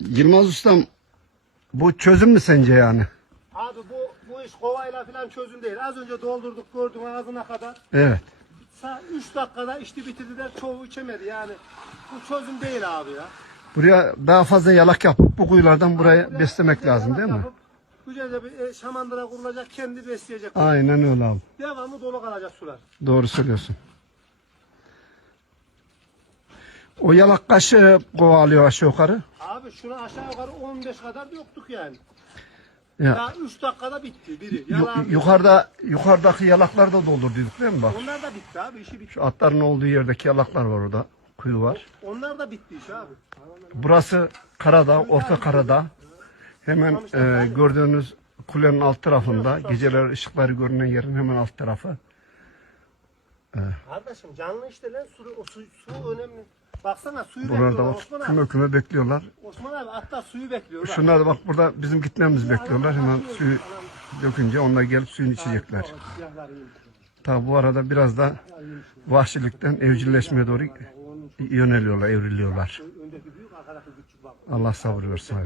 Yılmaz Ustam bu çözüm mü sence yani? Abi bu bu iş kovayla falan çözüm değil. Az önce doldurduk gördün ağzına kadar. Evet. 3 dakikada içti bitirdiler çoğu içemedi yani. Bu çözüm değil abi ya. Buraya daha fazla yalak yapıp bu kuyulardan buraya Buraya beslemek güzel lazım değil mi? yapıp Güzelce bir e, şamandıra kurulacak kendi besleyecek. Aynen öyle abi. Devamlı dolu kalacak sular. Doğru söylüyorsun. O yalak kaç e, kova alıyor aşağı yukarı? Abi şunu aşağı yukarı 15 kadar yoktuk yani. Ya, Daha 3 dakikada bitti biri. yu- Yalan. yukarıda yukarıdaki yalaklar da doldurduk değil mi bak? Onlar da bitti abi işi bitti. Şu atların olduğu yerdeki yalaklar var orada. Kuyu var. Onlar da bitti iş abi. Burası Karadağ, Orta Karadağ. Hemen e, gördüğünüz kulenin alt tarafında geceler ışıkları görünen yerin hemen alt tarafı. Kardeşim canlı işte lan su, o su, su önemli. Baksana suyu Burada bekliyorlar Osman abi. küme küme bekliyorlar. Osman abi hatta suyu bekliyorlar. Şunlar da bak burada bizim gitmemiz bekliyorlar. Hemen suyu dökünce onlar gelip suyun içecekler. Tabi bu arada biraz da vahşilikten evcilleşmeye doğru yöneliyorlar, evriliyorlar. Bak. Allah sabır versin.